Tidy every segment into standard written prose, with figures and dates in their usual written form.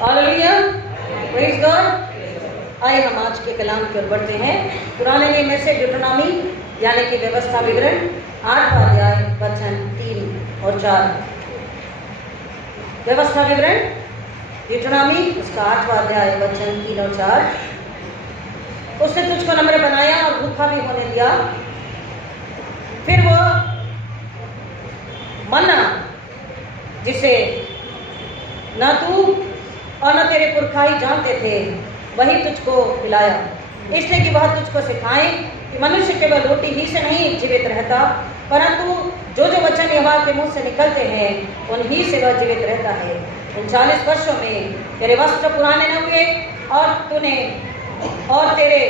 Hallelujah, praise God. आइए हम आज के कलाम की ओर बढ़ते हैं। पुराने नियम में से ड्यूटेरोनॉमी यानी कि व्यवस्था विवरण 8वां अध्याय वचन 3 और 4। व्यवस्था विवरण ड्यूटेरोनॉमी उसका 8वां अध्याय वचन 3 और 4। उसने तुझको नम्र बनाया और भूखा भी होने दिया, फिर वो मन्ना जिसे न तू और न तेरे पुरखाई जानते थे वही तुझको खिलाया, इसलिए कि वह तुझको सिखाए कि मनुष्य केवल रोटी ही से नहीं जीवित रहता, परंतु जो जो वचन यहोवा के मुंह से निकलते हैं उन्हीं से वह जीवित रहता है। उन 40 वर्षों में तेरे वस्त्र पुराने न हुए और तेरे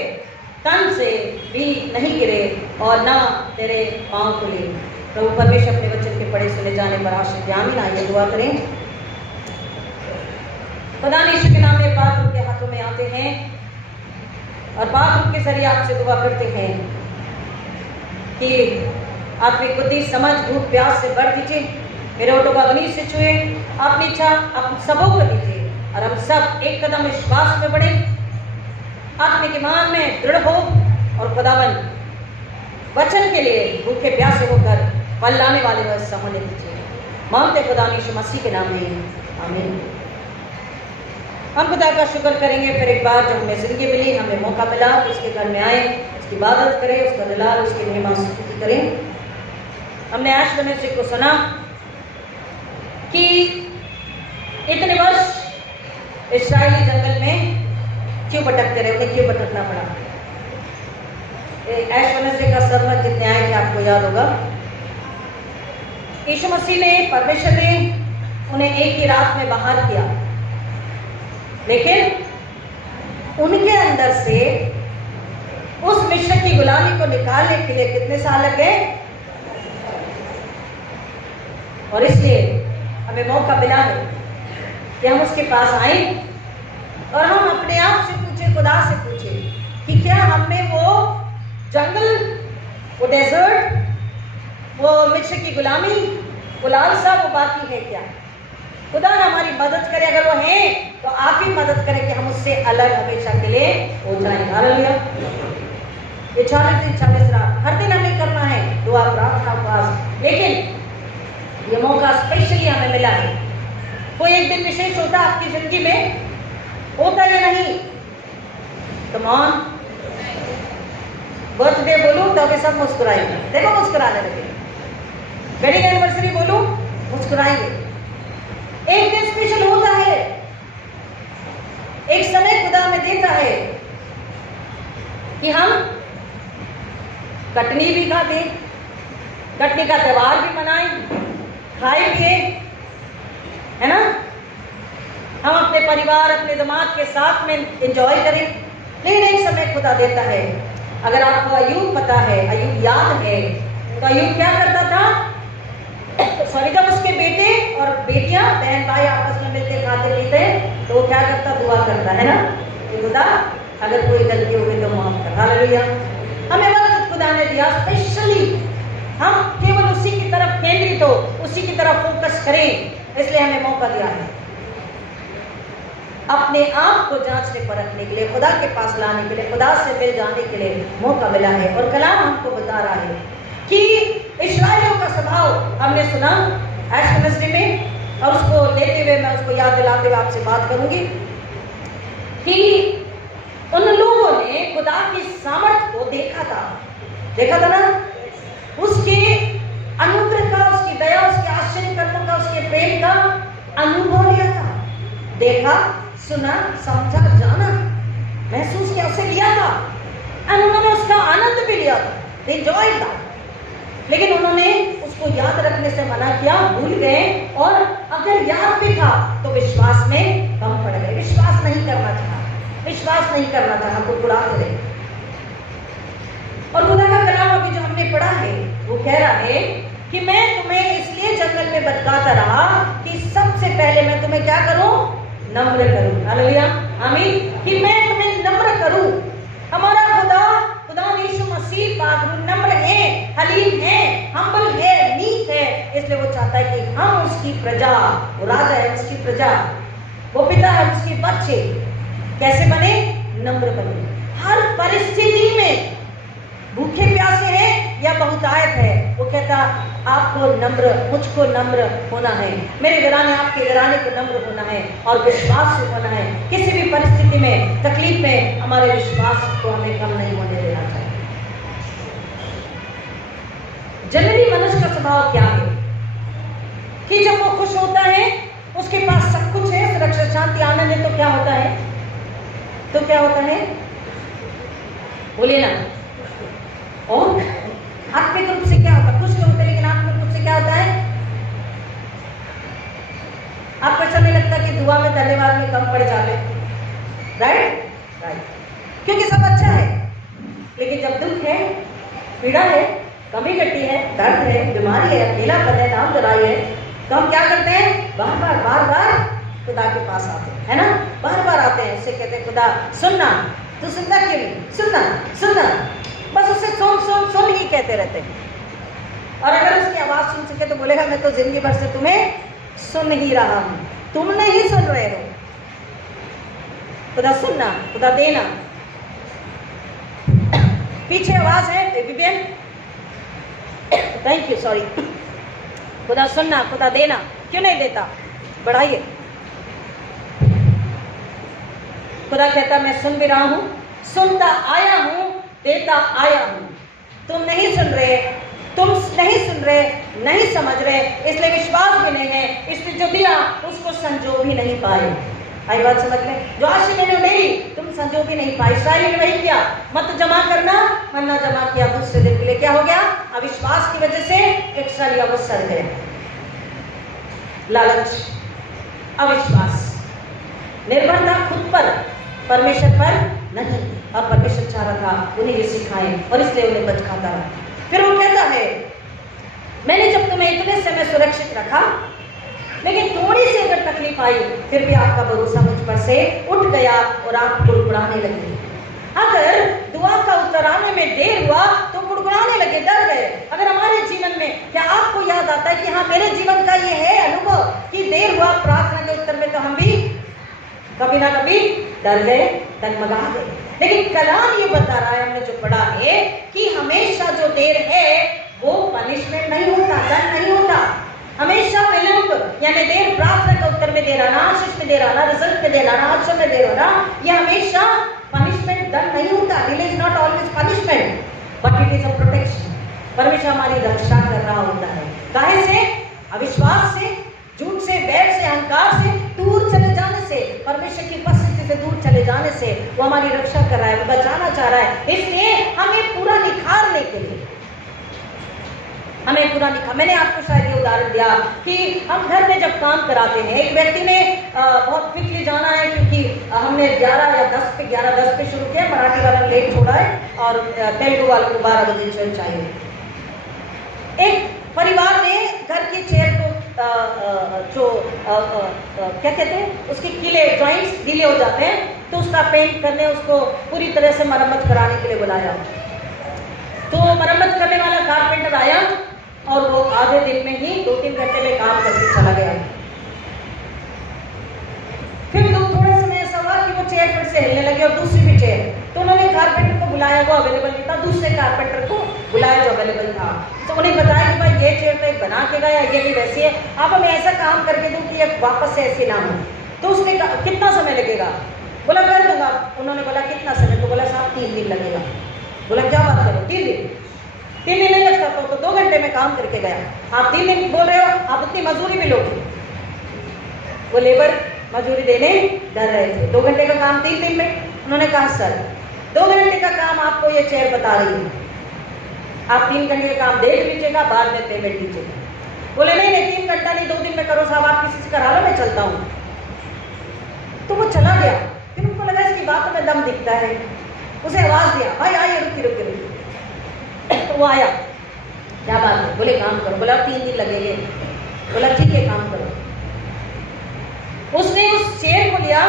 तन से भी नहीं गिरे और न तेरे पांव खुले। प्रभु परमेश्वर अपने वचन के पढ़े सुने जाने पर आशीष आमीन। आइए दुआ करें। खुदा यीशु के नाम में पाक उनके हाथों में आते हैं और पाक उनके जरिए आपसे दुआ करते हैं कि आत्मिक बुद्धि समझ भूख प्यास से बढ़ दीजिए, मेरे ओटो का गनीत से छुए, अपनी इच्छा आप सबों को दीजिए और हम सब एक कदम विश्वास में बढ़े, आत्मिक ईमान में दृढ़ हो और खुदावन वचन के लिए भूखे प्यासे होकर फल लाने वाले वह हिस्सा होने दीजिए। मांगते खुदा यीशु मसीह के नाम में आमीन। हम खुदा का शुक्र करेंगे फिर एक बार जब हमें जिंदगी मिली, हमें मौका मिला कि उसके घर में आए, उसकी इबादत करें, उसका दलाल उसकी महिमा स्तुति करें। हमने आज मनुष्य को सुना कि इतने वर्ष इस्राएली जंगल में क्यों भटकते रहे, उन्हें क्यों भटकना पड़ा। ऐश्वर्य का सरमत जितने आए थे आपको याद होगा। यीशु मसीह ने, परमेश्वर ने उन्हें एक ही रात में बाहर किया, लेकिन उनके अंदर से उस मिस्र की गुलामी को निकालने के लिए कितने साल लगे। और इसलिए हमें मौका मिला है कि हम उसके पास आए और हम अपने आप से पूछे, खुदा से पूछे कि क्या हमें वो जंगल, वो डेजर्ट, वो मिस्र की गुलामी, वो लालसा, वो बाकी है क्या। खुदा ना हमारी मदद करे, अगर वो है तो आप ही मदद करें कि हम उससे अलग हमेशा के लिए हो जाएं। हालेलुया। ये 40 दिन 40 रात हर दिन हमें करना है दुआ, प्रार्थना, उपवास, लेकिन ये मौका स्पेशली हमें मिला है। कोई एक दिन विशेष होता आपकी जिंदगी में, होता या नहीं। कम ऑन, बर्थडे बोलूं तो अभी सब मुस्कुराएंगे, देखो मुस्कुराने लगे। वेडिंग एनिवर्सरी बोलूं मुस्कुराएंगे। एक दिन स्पेशल होता है, एक समय खुदा हमें देता है कि हम कटनी भी खाते, कटनी का त्योहार भी मनाएं, खाए पिए, है ना, हम अपने परिवार, अपने दामाद के साथ में एंजॉय करें। लेकिन एक समय खुदा देता है। अगर आपको अय्यूब पता है, अय्यूब याद है, तो अय्यूब क्या करता था। सॉरी, जब उसके बेटे और बेटियां, बहन भाई आपस में मिलकर खाते पीते तो वो क्या करता, दुआ करता है ना, खुदा अगर कोई गलती हो गई तो माफ कर। हालेलुया। हमें वक्त खुदा ने दिया स्पेशली, हम केवल उसी की तरफ केंद्रित हो, उसी की तरफ फोकस करें, इसलिए हमें मौका दिया है अपने आप को जांचने परखने के लिए, खुदा के पास लाने के लिए, खुदा से मिल जाने के लिए मौका मिला है। और कलाम हमको बता रहा है कि इस्राएलियों का स्वभाव हमने सुना ऐश में, और उसको लेते हुए मैं उसको याद दिलाते हुए आपसे बात करूंगी कि उन लोगों ने खुदा की सामर्थ को देखा था ना, उसके अनुग्रह का, उसकी दया, उसके आश्चर्य कर्मों का, उसके प्रेम का अनुभव लिया था। देखा, सुना, समझा, जाना, महसूस किया, उसे लिया था और उन्होंने उसका आनंद भी लिया था, एंजॉय था। लेकिन उन्होंने उसको याद रखने से मना किया, भूल गए, और अगर याद भी था तो विश्वास में कम पड़ गए। विश्वास नहीं करना चाहा, कुड़कुड़ाते रहे। और खुदा का कलाम अभी जो हमने पढ़ा है वो कह रहा है कि मैं तुम्हें इसलिए जंगल में भटकाता रहा कि सबसे पहले मैं तुम्हें क्या करूं, नम्र करूं। हालेलुया, आमीन। कि मैं तुम्हें नम्र करूं। हमारा खुदा यीशु मसीह पाक नम्र है, हलीम है, हम्बल है, मीक है, इसलिए वो चाहता है कि हम उसकी प्रजा, वो राजा है, उसकी प्रजा, वो पिता है, उसके बच्चे कैसे बने? नम्र बने। हर परिस्थिति में भूखे प्यासे हैं या बहुतायत है, वो कहता आपको नम्र, मुझको नम्र होना है, मेरे घराने आपके घराने को नम्र होना है और विश्वास से होना है। किसी भी परिस्थिति में, तकलीफ में हमारे विश्वास को हमें कम नहीं होने देना चाहिए। जनरली मनुष्य का स्वभाव क्या है कि जब वो खुश होता है, उसके पास सब कुछ है, सुरक्षा, शांति, आनंद है, तो क्या होता है? तो क्या होता है? बोलिए ना। और आत्मिक रूप से क्या होता है? खुश तो होते, लेकिन आत्मिक रूप से क्या होता है? आपको अच्छा नहीं लगता कि दुआ में धन्यवाद में कम पड़ जाते? राइट, क्योंकि सब अच्छा है, लेकिन जब दुख है, पीड़ा है, कमी घटी है, दर्द है, बीमारी है, अकेलापन है, नाम लड़ाई है, तो हम क्या करते हैं? बार बार खुदा के पास आते हैं, है ना? बार बार आते हैं, उससे कहते हैं खुदा सुनना, तू सुनता क्यों नहीं? सुनना, बस उससे सुन ही कहते रहते हैं। और अगर उसकी आवाज सुन सके तो बोलेगा मैं तो जिंदगी भर से तुम्हें सुन ही रहा हूं, तुम नहीं सुन रहे हो। खुदा सुनना, खुदा देना। पीछे आवाज है विवियन, थैंक यू, सॉरी। खुदा सुनना, खुदा देना, क्यों नहीं देता? बढ़ाइए। खुदा कहता मैं सुन भी रहा हूं, सुनता आया हूं, देता आया हूं। तुम नहीं सुन रहे, नहीं समझ रहे, इसलिए विश्वास भी नहीं है, इसलिए जो दिया उसको संजो भी नहीं पाए। आई बात समझ में? जो आशीष मैंने उड़ेली, तुम संजो भी नहीं पाए। इस्राएल ने वही किया, मत जमा करना, मन्ना जमा किया, दूसरे दिन के लिए क्या हो गया? अविश्वास की वजह से एक सर लिया, वो सड़ गया। लालच, अविश्वास, निर्भरता खुद पर, परमेश्वर पर नहीं। और परमेश्वर चाह रहा था उन्हें ये सिखाए और इसलिए उन्हें बचकाता रहा। फिर वो कहता है मैंने जब तुम्हें इतने समय सुरक्षित रखा, लेकिन थोड़ी सी अगर तकलीफ आई, फिर भी आपका भरोसा मुझ पर से उठ गया और आप कुड़कुड़ाने लगे। अगर दुआ का उत्तर आने में देर हुआ तो कुड़कुड़ाने लगे, डर गए। अगर हमारे जीवन में, क्या आपको याद आता है कि हाँ मेरे जीवन का ये है अनुभव कि देर हुआ प्रार्थना के उत्तर में, तो हम भी कभी ना कभी डर गए, डगमगा गए। लेकिन कलाम ये बता रहा है, हमने जो पढ़ा है, कि हमेशा जो देर है वो पनिशमेंट नहीं होता, दंड नहीं होता। हमेशा विलंब यानी देर, प्रार्थना के उत्तर में देर आना, आशीष में देर आना, रिजल्ट में देर आना, अवसर में देर आना, ये हमेशा पनिशमेंट, दंड नहीं होता। Delay is not always punishment, but it is a protection. परमेश्वर हमारी रक्षा कर रहा होता है। काहे से? अविश्वास से, झूठ से, बैर से, अहंकार से, दूर चले जाने से, परमेश्वर की उपस्थिति से दूर चले जाने से वो हमारी रक्षा कर रहा है, वो बचाना चाह रहा है। इसलिए हमें पूरा निखारने के लिए, हमें पूरा निखार। मैंने आपको शायद ये उदाहरण दिया कि हम घर में जब काम कराते हैं, एक व्यक्ति ने बहुत क्विकली जाना है क्योंकि हमने 11:10 पे शुरू किया, मराठी वाला लेट छोड़ा है और तेलुगु वालों को 12 बजे चल चाहिए। एक परिवार ने घर की चेयर को क्या कहते हैं, उसके कीले, जॉइंट्स ढीले हो जाते हैं, तो उसका पेंट करने, उसको पूरी तरह से मरम्मत कराने के लिए बुलाया। तो मरम्मत करने वाला कारपेंटर आया और वो आधे दिन में ही 2-3 घंटे में काम करके चला गया। फिर थोड़े समय ऐसा हुआ कि वो चेयर फिर से हिलने लगी और दूसरी भी चेयर, तो उन्होंने कारपेंटर को बुलाया, वो अवेलेबल नहीं था, दूसरे कारपेंटर को बुलाया जो अवेलेबल था। तो उन्हें बताया कि भाई ये चेयर तो एक बना के गया, ये भी वैसी है, आप हमें ऐसा काम करके दो कि ये वापस से ऐसी ना हो। तो उसने कहा कितना समय लगेगा? बोला कर दूंगा। उन्होंने बोला कितना समय? तो बोला साहब 3 दिन लगेगा। बोला क्या बात करो, 3 दिन? 3 दिन नहीं लगता तो 2 घंटे में काम करके गया। आप 3 दिन बोल रहे हो, आप उतनी मजदूरी भी लोगे? वो लेबर मजदूरी देने डर रहे थे। 2 घंटे का काम 3 दिन में? उन्होंने कहा सर 2 घंटे का काम आपको ये चेयर बता रही है, आप 3 घंटे का काम देख लीजिएगा, बाद में पेमेंट लीजिएगा। बोले नहीं 3 घंटा नहीं, 2 दिन में करो साहब, आप किसी से करा लो, मैं चलता हूँ। तो वो चला गया। फिर उनको लगा इसकी बातों में दम दिखता है, उसे आवाज दिया, भाई आइए, रुकी। तो वो आया, क्या बात है? बोले काम करो। बोला 3 दिन लगेंगे। बोला ठीक है काम करो। उसने उस चेयर को लिया,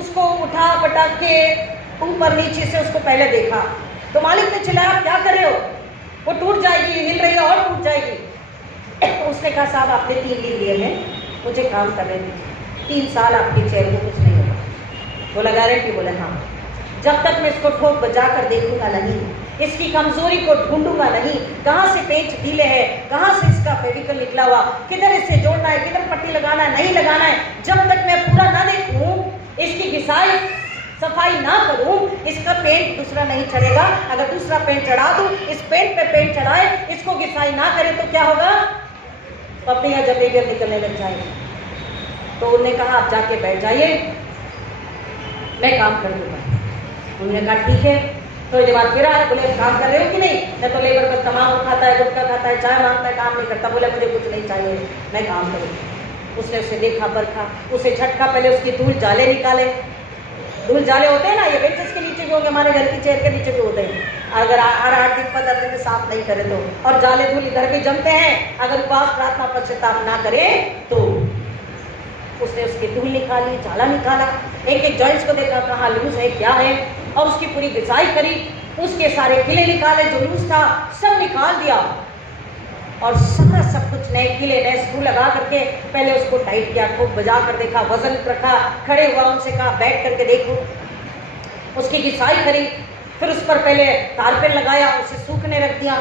उसको उठा पटक के ऊपर नीचे से उसको पहले देखा, तो मालिक ने चिल्लाया क्या कर रहे हो, वो टूट जाएगी, हिल रही है और टूट जाएगी। तो उसने कहा साहब आपने 3 दिन लिए हैं, मुझे काम करने दीजिए। 3 साल आपकी चेयर को कुछ नहीं होगा। बोला गारंटी? बोले हाँ। जब तक मैं इसको ठोक बजा कर देखूंगा नहीं, इसकी कमजोरी को ढूंढूंगा नहीं, कहाँ से पेंच ढीले है, कहाँ से इसका फेविकल निकला हुआ, किधर इसे जोड़ना है, किधर पट्टी लगाना है, नहीं लगाना है, जब तक मैं पूरा ना देखूं, इसकी घिसाई सफाई ना करूं, इसका पेंट दूसरा नहीं चढ़ेगा। अगर दूसरा पेंट चढ़ा दूं, इस पेंट पे पेंट चढ़ाए, इसको घिसाई ना करे तो क्या होगा? पपड़ियां जब निकलने लग जाएगी। तो उन्होंने कहा आप जाके बैठ जाइए, मैं काम कर दूंगा। उन्होंने कहा ठीक है। थोड़ी देर बाद फिर आए, बोले काम कर रहे हो कि नहीं? मैं तो लेबर का तमाम खाता है, गुटखा खाता है, चाय मांगता है, काम नहीं करता। बोले मुझे कुछ नहीं चाहिए, मैं काम करूँगा। उसने उसे देखा, परखा, उसे झटका, पहले उसकी धूल जाले निकाले। धूल जाले होते हैं ना, ये बेंचेस के नीचे भी होंगे, हमारे घर की चेयर के नीचे भी होते हैं, अगर 8 दिन 15 दिन में साफ नहीं करे तो। और जाले धूल इधर भी जमते हैं, अगर उपवास प्रार्थना पश्चाताप ना करे तो। उसने उसकी धूल निकाली, जाला निकाला, एक एक जॉइंट्स को देखा कहाँ लूज है, क्या है, और उसकी पूरी घिसाई करी, उसके सारे किले निकाले, जो लूज था सब निकाल दिया, और सारा सब कुछ नए किले नए स्क्रू लगा करके पहले उसको टाइट किया, खूब बजा कर देखा, वजन रखा, खड़े हुआ, उनसे कहा बैठ करके देखो, उसकी घिसाई करी, फिर उस पर पहले तारपेन लगाया, उसे सूखने रख दिया।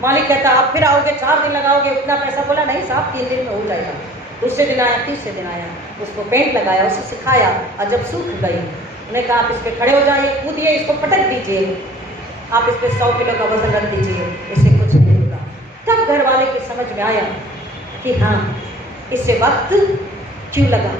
मालिक कहता आप फिर आओगे, 4 दिन लगाओगे, उतना पैसा? बोला नहीं साहब 3 दिन में हो जाएगा। दूसरे दिन आया, तीसरे दिन आया, उसको पेंट लगाया, उसे सिखाया, और जब सूख गई उन्हें कहा आप इस पर खड़े हो जाइए, कूदिए, इसको पटक दीजिए, आप इस पर 100 किलो का वजन रख दीजिए, इससे कुछ नहीं होगा। तब घर वाले की समझ में आया कि हाँ इससे वक्त क्यों लगा।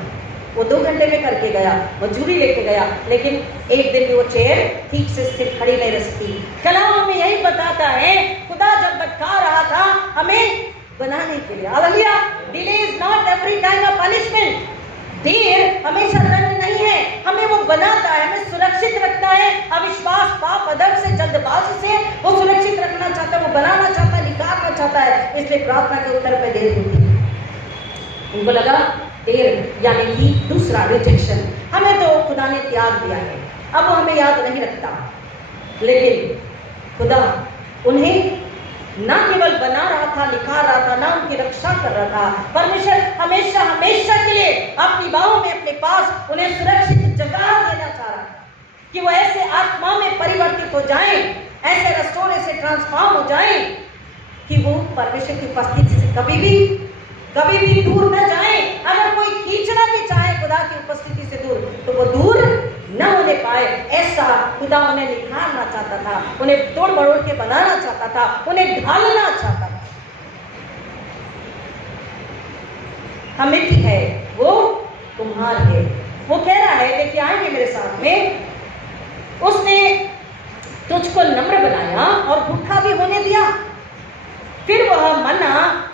वो 2 घंटे में करके गया, मजदूरी लेके गया, लेकिन एक दिन भी वो चेयर ठीक से स्थिर खड़ी नहीं रह सकती। कलाम हमें यही बताता है, खुदा जब भटका रहा था हमें बनाने के लिए, hallelujah, delay is not every time a punishment. देर हमेशा दंड नहीं है, हमें वो बनाता है, हमें सुरक्षित रखता है। अविश्वास, पाप, अदब से, जल्दबाजी से वो सुरक्षित रखना चाहता है, वो बनाना चाहता है, निकालना चाहता है। इसलिए प्रार्थना के उत्तर पे देर होती है। उनको लगा देर यानी कि दूसरा रिजेक्शन, हमें तो खुदा ने त्याग दिया है, अब वो हमें याद नहीं रखता। लेकिन खुदा उन्हें ना केवल बना रहा था, निखार रहा था, ना उनकी रक्षा कर रहा था। परमेश्वर हमेशा हमेशा के लिए अपनी बाहों में अपने पास उन्हें सुरक्षित जगह देना चाह रहा था, कि वो ऐसे आत्मा में परिवर्तित हो जाएं, ऐसे रेस्टोर, ऐसे ट्रांसफॉर्म हो जाएं कि वो परमेश्वर की उपस्थिति से कभी भी दूर न जाए। अगर कोई खींचना भी चाहे खुदा की उपस्थिति से दूर, तो वो दूर न होने पाए। ऐसा खुदा उन्हें निखारना चाहता था, उन्हें तोड़ मरोड़ के बनाना चाहता था, उन्हें ढालना चाहता था। हम मिट्टी है, वो कुम्हार है। वो कह रहा है, लेके आएंगे मेरे साथ में, उसने तुझको नम्र बनाया और भूखा भी होने दिया। फिर वह मन्ना,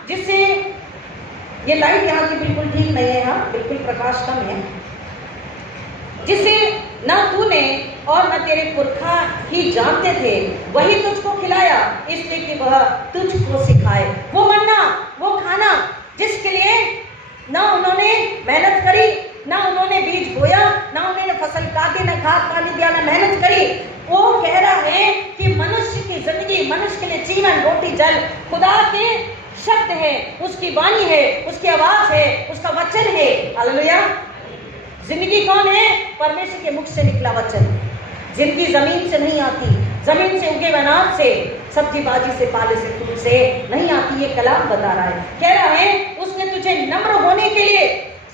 जिसे ये लाइट यहाँ की बिल्कुल ठीक नहीं है, हाँ बिल्कुल प्रकाश कम है, जिसे न तूने और न तेरे पुरखा ही जानते थे, वही तुझको खिलाया, इसलिए कि वह तुझको सिखाए। वो मन्ना, वो खाना जिसके लिए ना उन्होंने मेहनत करी, ना उन्होंने बीज बोया, ना उन्होंने फसल काटी, ना खाद पानी दिया, ना मेहनत करी। वो कह रहा है कि मनुष्य की जिंदगी, मनुष्य के लिए जीवन, रोटी, जल खुदा के शब्द है, उसकी वाणी है, उसकी आवाज है, उसका वचन है। हालेलुया। जिंदगी कौन है? परमेश्वर के मुख से निकला वचन। जिंदगी जमीन से नहीं आती, जमीन से उगे अनाज से, सब्जी बाजी से, पाले से, फूल से नहीं आती। ये कलाम बता रहा है, कह रहा है उसने तुझे नम्र होने के लिए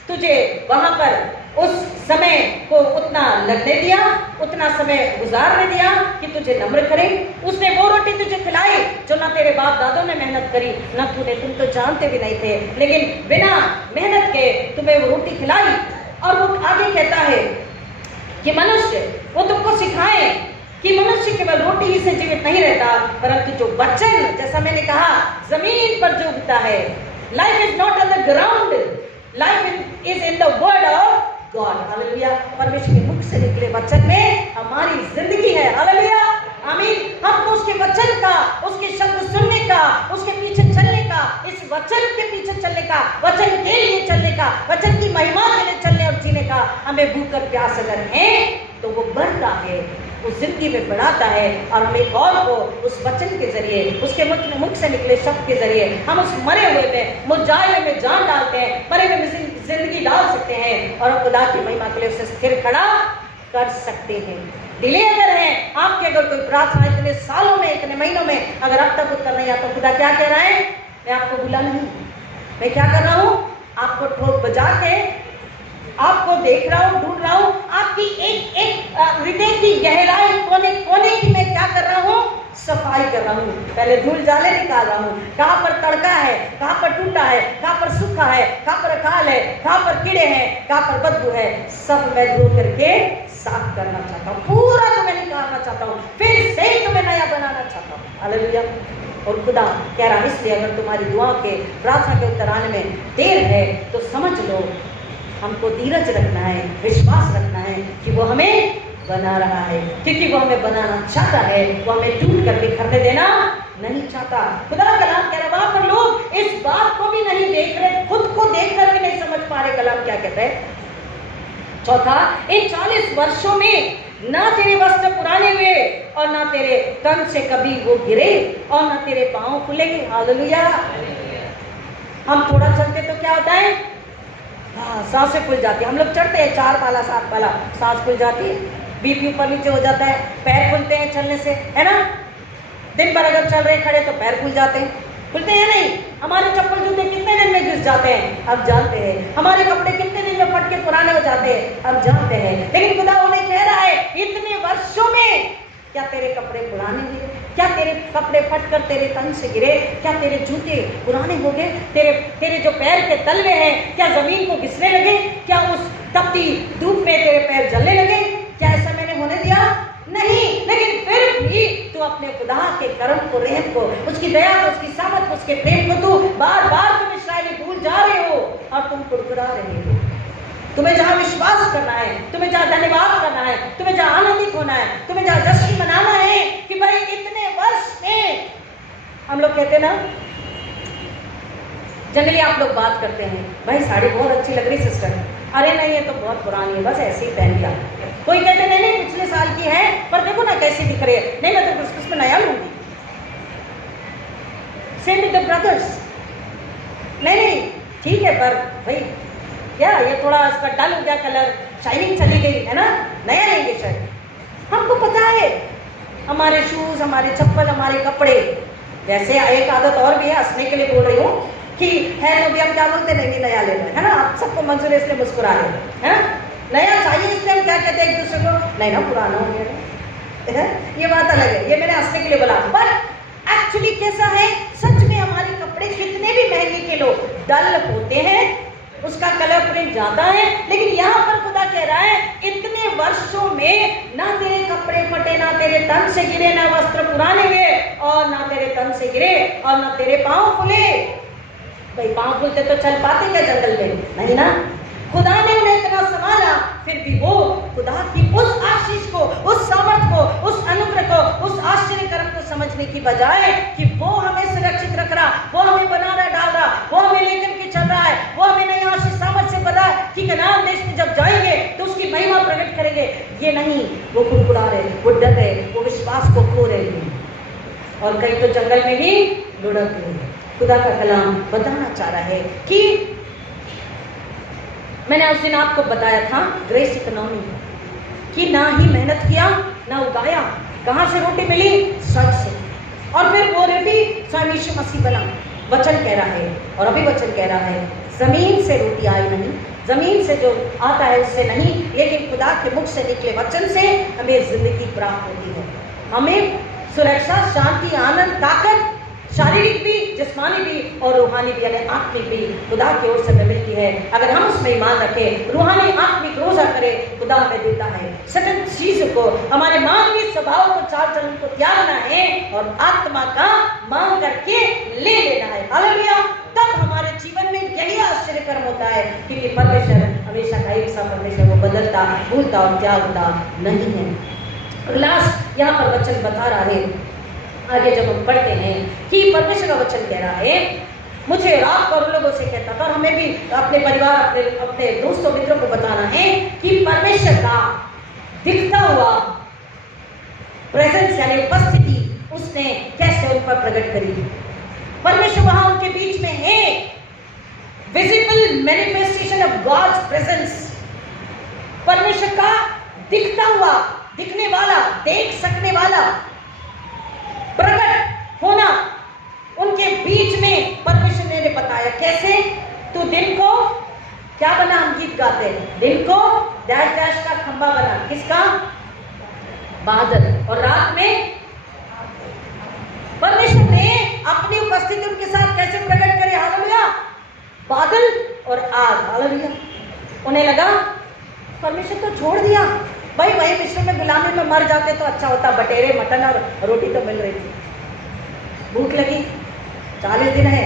तुझे वहां पर उस समय को उतना लगने दिया, उतना समय गुजारने दिया कि तुझे नम्र करे। उसने वो रोटी तुझे खिलाई जो ना तेरे बाप दादों ने मेहनत करी, ना तूने, तुम तो जानते भी नहीं थे, लेकिन बिना मेहनत के तुम्हें वो रोटी खिलाई। और वो आगे कहता है कि मनुष्य, वो तुमको सिखाए कि मनुष्य केवल रोटी ही से जीवित नहीं रहता, परंतु जो वचन, जैसा मैंने कहा, जमीन पर जो उगता है। Life is not on the ground, life is in the word of God. Hallelujah. परमेश्वर के मुख से निकले वचन में हमारी जिंदगी है। हालेलुया, आमीन। हमको उसके वचन का, उसके शब्द सुनने का, उसके पीछे चलने का, इस वचन के पीछे चलने का, वचन के लिए चलने का, वचन की महिमा के लिए चलने और जीने का हमें भूख और प्यास अगर है तो वो बढ़ता है, उस जिंदगी में बढ़ाता है। और हम एक और को उस वचन के जरिए, उसके मुख से निकले शब्द के जरिए हम उस मरे हुए में, मुरझाए हुए में जान डालते हैं, मरे हुए में जिंदगी डाल सकते हैं। सकते हैं और खुदा की महिमा के लिए उसे स्थिर खड़ा कर सकते हैं। डिले अगर है आपके, अगर कोई प्रार्थना इतने सालों में, इतने महीनों में अगर अब तक उत्तर नहीं आता, खुदा क्या कह रहा है? मैं आपको भूला नहीं, मैं क्या कर रहा हूँ? आपको ठोक बजा के आपको देख रहा हूँ, ढूंढ रहा हूँ, आपकी एक एक हृदय की गहराई कोने कोने की मैं क्या कर रहा हूँ? सफाई कर रहा हूँ। पहले धूल जाले निकाल रहा हूँ, कहाँ पर तड़का है, कहाँ पर टूटा है, कहाँ पर सूखा है, कहाँ पर अकाल है, कहाँ पर कीड़े हैं, कहाँ पर बदबू है, सब मैं धो करके साफ करना चाहता हूँ, पूरा तुम्हें निकालना चाहता हूँ, फिर से तुम्हें नया बनाना चाहता हूँ। हालेलुया। और खुदा कह रहा है, इसलिए अगर तुम्हारी दुआ के, प्रार्थना के उत्तर आने में देर है तो समझ लो हमको धीरज रखना है, विश्वास रखना है कि वो हमें बना रहा है, क्योंकि वो हमें बनाना चाहता है, वो हमें टूट कर बिखरने देना नहीं चाहता। खुदा का कलाम कह रहा है, वहां पर लोग इस बात को भी नहीं देख रहे, खुद को देखकर भी नहीं समझ पा रहे। कलाम क्या कहता है? चौथा, इन 40 वर्षों में ना तेरे वस्त्र पुराने हुए और ना तेरे तन से कभी वो गिरे और ना तेरे पांव फूलेंगे। हालेलुया। हम थोड़ा चलते तो क्या होता है? हाँ, सांसें फूल जाती है। हम लोग चढ़ते हैं 4 पाला 7 पाला, सांस फूल जाती है, बीपी ऊपर नीचे हो जाता है, पैर फूलते हैं चलने से, है ना? दिन भर अगर चल रहे खड़े तो पैर फूल जाते हैं, फूलते हैं नहीं? हमारे चप्पल जूते कितने दिन में घिस जाते हैं, अब जानते हैं। हमारे कपड़े कितने दिन में फट के पुराने हो जाते हैं, अब जानते हैं। लेकिन खुदा उन्हें कह रहा है, इतने वर्षों में क्या तेरे कपड़े पुराने गिरे? क्या तेरे कपड़े फटकर तेरे तन से गिरे? क्या तेरे जूते पुराने हो गए? तेरे जो पैर के तलवे हैं क्या जमीन को घिसने लगे? क्या उस तपती धूप में तेरे पैर जलने लगे? क्या ऐसा मैंने होने दिया? नहीं। लेकिन फिर भी तू अपने खुदा के कर्म को, रहम को, उसकी दया को, उसकी सामत को, उसके प्रेम को तू बार बार तुम इस्राएली भूल जा रहे हो और तुम कुड़कुड़ा रहे हो। तुम्हें जहां विश्वास करना है, तुम्हें जहां धन्यवाद करना है, तुम्हें जहां आनंदित होना है, तुम्हें जहां जश्न मनाना है कि भाई इतने वर्ष में, हम लोग कहते ना, जनरली आप लोग बात करते हैं, भाई साड़ी बहुत अच्छी लग रही सिस्टर, अरे नहीं ये तो बहुत पुरानी है, बस ऐसे ही पहन लिया। कोई कहते नहीं नहीं पिछले साल की है, पर देखो ना कैसी दिख रही है, नहीं मैं तो क्रिसमस में नया लूंगी। सेम विद द ब्रदर्स, नहीं ठीक है पर भाई क्या ये थोड़ा इसका डल हो गया कलर, शाइनिंग चली गई है ना, नया लेंगे शायद। हमको पता है हमारे शूज, हमारे चप्पल, हमारे कपड़े, वैसे एक आदत और भी है, हंसने के लिए बोल रही हूँ कि है तो भी हम क्या बोलते नहीं नहीं नया लेना है ना, आप सबको मंजूर है इसलिए मुस्कुरा रहे हैं ना, नया चाहिए इसलिए हम क्या कहते हैं एक दूसरे को, नहीं ना पुराना हो गया, ये बात अलग है, ये मैंने हंसने के लिए बोला। पर एक्चुअली कैसा है, सच में हमारे कपड़े कितने भी महंगे के लो डल होते हैं, उसका कलर प्रिंट जाता है, लेकिन यहाँ पर खुदा कह रहा है इतने वर्षों में ना तेरे कपड़े फटे, ना तेरे तन से गिरे, ना वस्त्र पुराने हुए और ना तेरे तन से गिरे और ना तेरे पांव फूले। भाई पांव फूलते तो चल पाते क्या जंगल में? नहीं ना। खुदा ने उन्हें इतना संभाला, फिर भी वो खुदा की उस आशीष को, उस सामर्थ को, उस अनुग्रह को, उस आश्चर्य कर्म को समझने की बजाय कि वो हमें सुरक्षित रख रहा, वो हमें बना रहा, डाल रहा, वो हमें लेकर के चल रहा है, वो हमें नई आशीष सामर्थ से बना कि कनान देश में जब जाएंगे तो उसकी महिमा प्रकट करेंगे, ये नहीं, वो कुड़कुड़ा रहे, वो डर रहे, वो विश्वास को खो रहे हैं और कई तो जंगल में ही लुढ़क गए। खुदा का कलाम बताना चाह रहा है कि मैंने उस दिन आपको बताया था ग्रेस इकोनॉमी कि ना ही मेहनत किया ना उगाया, कहां से रोटी मिली? सच से। और फिर वो रोटी स्वयं यीशु मसीह बना। वचन कह रहा है और अभी वचन कह रहा है जमीन से रोटी आई नहीं, जमीन से जो आता है उससे नहीं, लेकिन खुदा के मुख से निकले वचन से हमें जिंदगी प्राप्त होती है। हमें सुरक्षा, शांति, आनंद, ताकत, शारीरिक भी, जिस्मानी भी और रूहानी भी, यानी आत्मिक भी खुदा की ओर से हमें मिलती है। अगर हम उसमें ईमान रखें, रूहानी आत्मिक रोजा करें, खुदा हमें देता है। सतत चीजों को, हमारे मानवीय स्वभाव को, चाल चलन को त्यागना है और आत्मा का मांग करके ले लेना है। हालेलुया। तब हमारे जीवन में यही आश्चर्य कर्म होता है कि परमेश्वर हमेशा का एक सा परमेश्वर, वो बदलता, भूलता और त्यागता नहीं है। लास्ट यहाँ पर वचन बता रहा है, आगे जब हम पढ़ते हैं कि परमेश्वर का वचन कह रहा है, मुझे रात और लोगों से कहता था और हमें भी अपने परिवार, अपने दोस्तों मित्रों को बताना है कि परमेश्वर का दिखता हुआ प्रेजेंस यानी उपस्थिति उसने कैसे उन पर प्रकट करी। परमेश्वर वहां उनके बीच में है, visible manifestation of God's presence देख सकने वाला प्रकट होना उनके बीच में परमेश्वर ने बताया। कैसे? तू दिन को क्या बना, हम गीत गाते हैं, दिन को डैश डैश का खंबा बना, किसका? बादल। और रात में परमेश्वर ने अपनी उपस्थिति उनके साथ कैसे प्रकट करे? हालेलुया, बादल और आग। हालेलुया। उन्हें लगा परमेश्वर तो छोड़ दिया भाई, वही मिस्र में गुलामी में मर जाते तो अच्छा होता, बटेरे मटन और रोटी तो मिल रही थी। भूख लगी, 40 दिन है,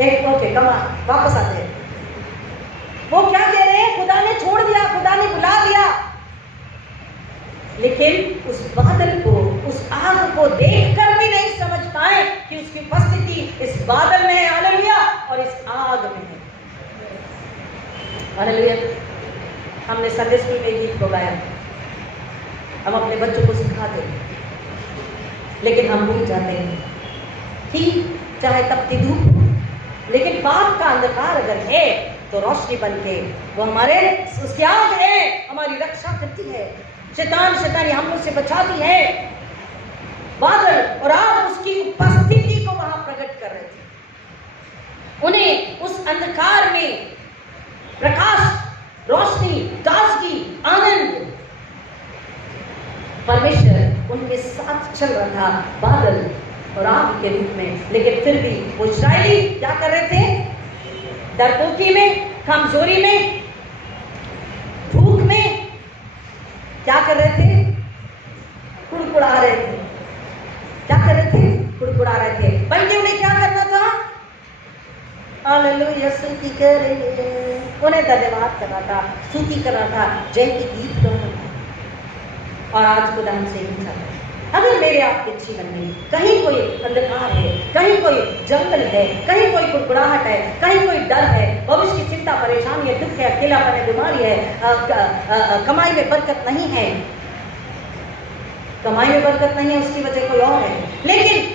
एक ओके कमा वापस आते हैं। वो क्या कह रहे हैं? खुदा ने छोड़ दिया, खुदा ने बुला दिया। लेकिन उस बादल को, उस आग को देखकर भी नहीं समझ पाए कि उसकी उपस्थिति इस बादल में है, हालेलुया, और इस आग में है, हालेलुया। हमने संडे स्कूल में गीत को गाया, हम अपने बच्चों को सिखाते हैं, लेकिन हम भूल जाते हैं कि चाहे तपती धूप, लेकिन पाप का अंधकार अगर है तो रोशनी बन के वो हमारे, उसकी आग है, हमारी रक्षा करती है। शैतानी हम लोग से बचाती है। बादल और आग उसकी उपस्थिति को वहां प्रकट कर रहे थे। उन्हें उस अंधकार में प्रकाश, रोशनी, ताजगी, आनंद, परमेश्वर उनके साथ चल रहा था बादल और आग के रूप में। लेकिन फिर भी वो इस्राएली क्या कर रहे थे? डरपोकी में, कमजोरी में, भूख में क्या कर रहे थे? कुड़कुड़ा रहे थे। क्या कर रहे थे? कुड़कुड़ा रहे थे। बल्कि उन्हें क्या करना था? हालेलुया, स्तुति करें, उन्हें धन्यवाद करना था, स्तुति करना था, जय के गीत गाना था। और आज खुदा हमसे ही चाहता है, अगर मेरे आपके जीवन में कहीं कोई अंधकार है, कहीं कोई जंगल है, कहीं कोई कुड़कुड़ाहट है, कहीं कोई डर है, भविष्य की चिंता, परेशानी है, दुख है, अकेलापन है, बीमारी है, कमाई में बरकत नहीं है, कमाई में बरकत नहीं है, उसकी वजह कोई और है, लेकिन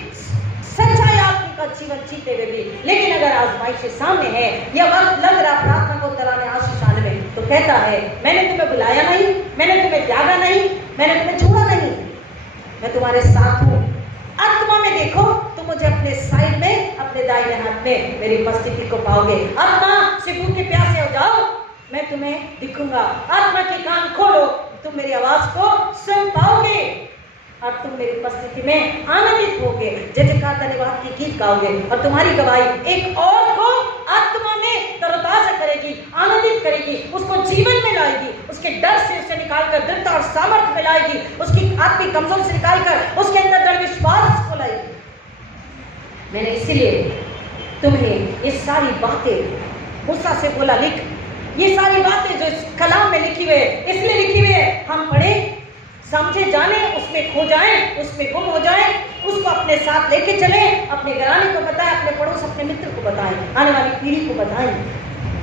सच्चाई आपका जीवन जीते हुए भी, लेकिन अगर आजमाइश सामने है, यह वक्त लग रहा प्रार्थना को तराने, आशीष आने में, तो कहता है मैंने तुम्हें बुलाया नहीं, मैंने तुम्हें त्यागा नहीं, मैंने तुम्हें छोड़ा नहीं, मैं तुम्हारे साथ हूं। आत्मा में देखो तुम मुझे अपने साइड में, अपने दाहिने हाथ में मेरी उपस्थिति को पाओगे। आत्मा से भूखे प्यासे हो जाओ, मैं तुम्हें दिखूंगा। आत्मा के कान खोलो, तुम मेरी आवाज को सुन पाओगे और तुम मेरी उपस्थिति में आनंदित होगे, जय जयकार धन्यवाद की गीत गाओगे, और तुम्हारी गवाही एक और को आत्मा में तरोताजा करेगी, आनंदित करेगी, उसको जीवन में लाएगी, उसके डर से उसे निकालकर दृढ़ता और सामर्थ्य में लाएगी, उसकी आत्मिक कमजोरी से निकालकर उसके अंदर दृढ़ विश्वास को लाएगी। मैंने इसीलिए तुम्हें ये सारी बातें मूसा से बोला, लिख ये सारी बातें जो इस कलाम में लिखी हुई है, इसलिए लिखी हुई है हम पढ़े, समझे, जाने, उसमें खो जाएं, उसमें गुम हो जाएं, उसको अपने साथ लेके चले, अपने घराने को बताएं, अपने पड़ोस, अपने मित्र को बताएं, आने वाली पीढ़ी को बताएं,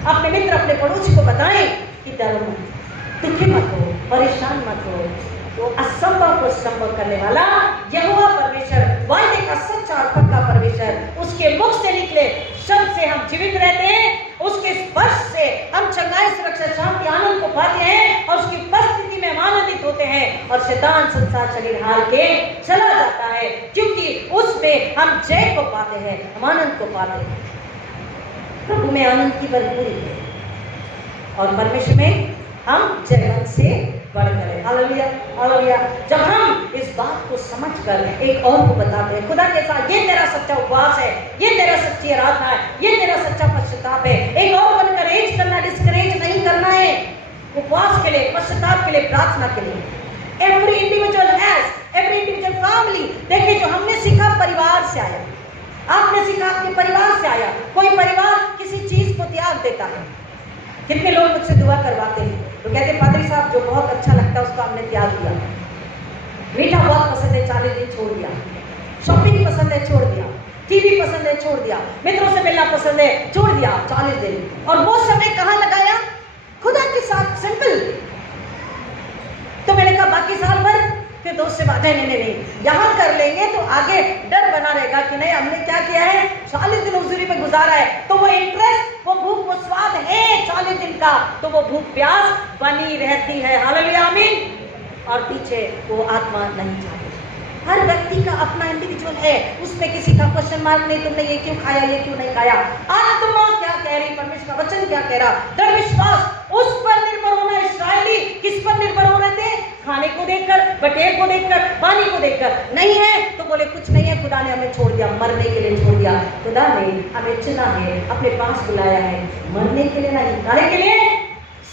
अपने मित्र, अपने पड़ोसी को बताएं कि डरो मत, दुखी मत हो, परेशान मत हो। तो असंभव को संभव करने वाला यहोवा परमेश्वर, वायदे का सच्चा और पक्का परमेश्वर, उसके मुख से निकले शब्द से हम जीवित रहते हैं, उसके स्पर्श से हम चंगाई, सुरक्षा, शांति, आनंद को पाते हैं, और उसकी उपस्थिति में हम आनंदित होते हैं, और शैतान संसार शरीर हार के चला जाता है, क्योंकि उसमें हम जय को पाते हैं, हम आनंद को पाते हैं। प्रभु में आनंद की भरपूरी है, और परमेश्वर में हम जयवंत से बढ़कर है। Hallelujah, hallelujah. जब हम इस बात को समझकर एक और को बताते हैं, खुदा के साथ ये तेरा सच्चा उपवास है, ये तेरा सच्ची आराधना है, ये तेरा सच्चा पश्चाताप है, एक और बनकर एज करना, डिस्करेज नहीं करना है, उपवास के लिए, पश्चाताप के लिए, प्रार्थना के लिए। Every individual has, every individual family. देखिए, जो हमने सीखा परिवार से आया, आपने सीखा अपने परिवार से आया। कोई परिवार किसी चीज को त्याग देता है। कितने लोग मुझसे दुआ करवाते हैं तो कहते हैं पादरी साहब जो बहुत अच्छा लगता है उसको हमने त्याग दिया, मीठा बहुत पसंद है 40 दिन छोड़ दिया, शॉपिंग पसंद है छोड़ दिया, टीवी पसंद है छोड़ दिया, मित्रों से मिलना पसंद है छोड़ दिया 40 दिन। और वो समय कहाँ लगाया? खुदा के साथ। सिंपल। तो मैंने कहा बाकी साल भर फिर दोस्त से बात, नहीं, यहाँ कर लेंगे तो आगे डर बना रहेगा कि नहीं हमने क्या किया है, 40 दिन हुजूरी में गुजारा है, तो वो इंटरेस्ट, वो भूख, वो स्वाद है 40 दिन का, तो वो भूख प्यास बनी रहती है। हालेलुया, आमीन। और पीछे वो आत्मा नहीं चाहती। हर व्यक्ति का अपना इंडिविजुअल है, उसमें किसी का क्वेश्चन मार्क नहीं, तुमने ये क्यों खाया, ये क्यों नहीं खाया। आत्मा क्या कह रही, परमेश्वर का वचन क्या कह रहा, दृढ़ विश्वास उस पर निर्भर होना। इस्राएली किस पर निर्भर हो रहे थे? खाने को देखकर, बटेर को देखकर, पानी को देखकर। नहीं है तो बोले कुछ नहीं है, खुदा ने हमें छोड़ दिया, मरने के लिए छोड़ दिया। खुदा ने हमें चुना है, अपने पास बुलाया है, मरने के लिए नहीं, खाने के लिए,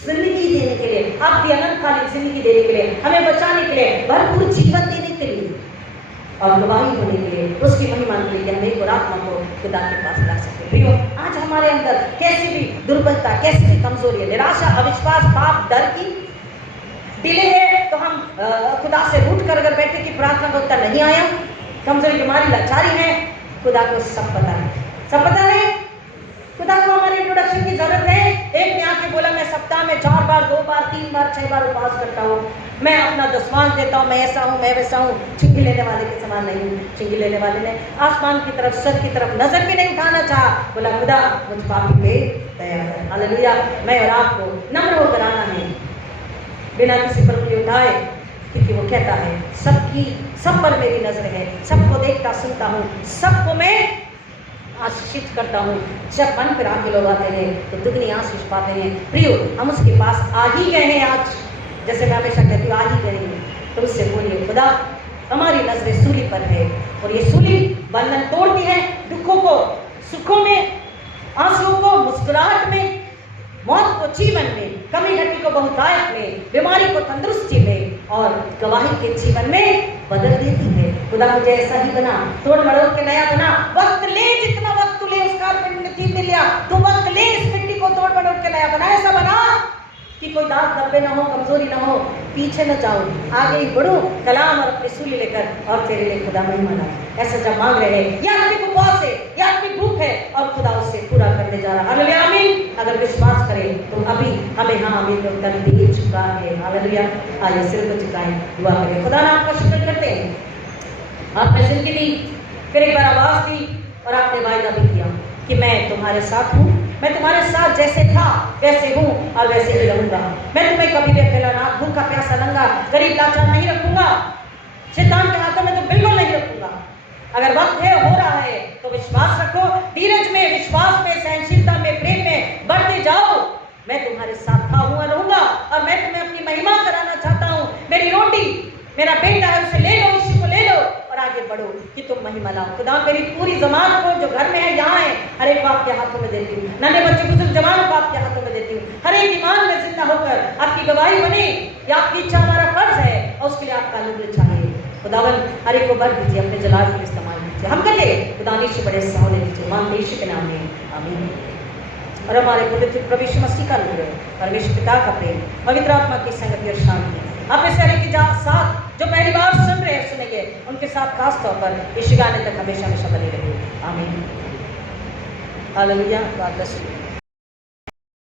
जिंदगी देने के लिए, आपकी अनंतकालीन जिंदगी देने के लिए, हमें बचाने के लिए, भरपूर जीवन देने के लिए और गवाही होने के लिए, उसकी महिमा के लिए हमें एक और आत्मा को खुदा के पास ला सके। प्रियो, आज हमारे अंदर कैसी भी दुर्बलता, कैसी भी कमजोरी है, निराशा, अविश्वास, पाप, डर की डिले है, तो हम खुदा से रूठ कर अगर बैठे कि प्रार्थना का उत्तर नहीं आया, कमजोरी हमारी लाचारी है, खुदा को सब पता है, सब पता है। खुदा को हमारी इंट्रोडक्शन की जरूरत है। एक ने आके बोला मैं सप्ताह में 4 बार, 2 बार, 3 बार, 6 बार उपवास करता हूँ, मैं अपना दशमांश देता हूँ, मैं ऐसा हूँ, मैं वैसा हूँ। चिंगी लेने वाले के समान नहीं हूँ। चिंगी लेने वाले ने आसमान की तरफ, सर की तरफ नजर भी नहीं उठाना चाहा, बोला खुदा मुझ पापी पे दया कर। हालेलुया। मैं और आपको नम्र होकर आना है, बिना किसी पर कोई उठाए, क्योंकि वो कहता है सब पर मेरी नजर है, सबको देखता सुनता हूँ, सबको मैं आशीषित करता हूँ। जब मन फिरा के लोग आते हैं तो दुगनी आशीष पाते हैं। प्रियो, हम उसके पास आ ही गए हैं आज, जैसे मैं हमेशा कहती हूँ, आ ही गए हैं। तो उससे बोलिए खुदा हमारी नजरें सूली पर है, और ये सूली बंधन तोड़ती है, दुखों को सुखों में, आंसुओं को मुस्कुराहट में, मौत को जीवन में, कमी घटी को बहुतायत में, बीमारी को तंदुरुस्ती में और गवाही के जीवन में बदल देती है। खुदा मुझे ऐसा ही बना, तोड़ मरोड़ के नया बना। वक्त ले, जितना वक्त तू ले, उस कारपेंटर ने 3 दिन लिया, तो वक्त ले, इस मिट्टी को तोड़ मरोड़ के नया बना। ऐसा बना कि कोई दाग धब्बे ना हो, कमजोरी ना हो, पीछे न जाओ, आगे ही बढ़ो, कलाम और अपनी सूली लेकर, और तेरे लिए खुदा महिमा लाए। ऐसा जब मांग रहे हैं, या आदमी को उपवास है, या आदमी भूख है, और खुदा उससे पूरा करने जा रहा है। हालेलुया, आमीन। अगर विश्वास करें तो अभी हमें हाँ आमीन का उत्तर दे चुका है। हालेलुया। आइए सिर को झुकाएं, दुआ करें। खुदा नाम का शुक्र करते हैं, आपने जिंदगी दी, फिर एक बार आवाज दी, और आपने वायदा भी किया कि मैं तुम्हारे साथ हूँ, मैं तुम्हारे साथ जैसे था वैसे हूँ और वैसे ही रहूंगा। मैं तुम्हें कभी भी अकेला ना, भूखा प्यासा नंगा गरीब लाचार नहीं रखूंगा, शैतान के हाथों में तो बिल्कुल नहीं रखूंगा। अगर वक्त है, हो रहा है, तो विश्वास रखो, धीरज में, विश्वास में, सहनशीलता में, प्रेम में बढ़ते जाओ। मैं तुम्हारे साथ था, हूँ और रहूंगा, और मैं तुम्हें अपनी महिमा कराना चाहता हूँ। मेरी रोटी, मेरा बेटा है, उसे ले लो, इसी को ले लो और आगे बढ़ो कि तुम महिमा लाओ। खुदा मेरी पूरी जमात को जो घर में है, यहाँ है, हर एक को आपके हाथों में देती हूँ। नन्हे बच्चे बुजुर्ग जवानों को आपके हाथों में देती हूँ। हर एक ईमान में जिंदा होकर आपकी गवाही बने, ये आपकी इच्छा, हमारा फर्ज है, और उसके लिए आपका अनुग्रह चाहिए। खुदावन हर एक को बर दीजिए, अपने जलाल को इस्तेमाल कीजिए। हम कहें खुदा से बड़े सहोने दीजिए, मांगते यीशु के नाम में, आमीन। और हमारे पवित्र प्रभु यीशु मसीह का अनुग्रह, परमेश्वर पिता का प्रेम, पवित्र आत्मा की संगति और शांति अपने सारे के साथ जो पहली बार सुन रहे हैं, सुनेंगे, उनके साथ खास तौर पर यीशु गाने तक हमेशा हमेशा बने रहे। आमीन। हालेलुया। God bless you.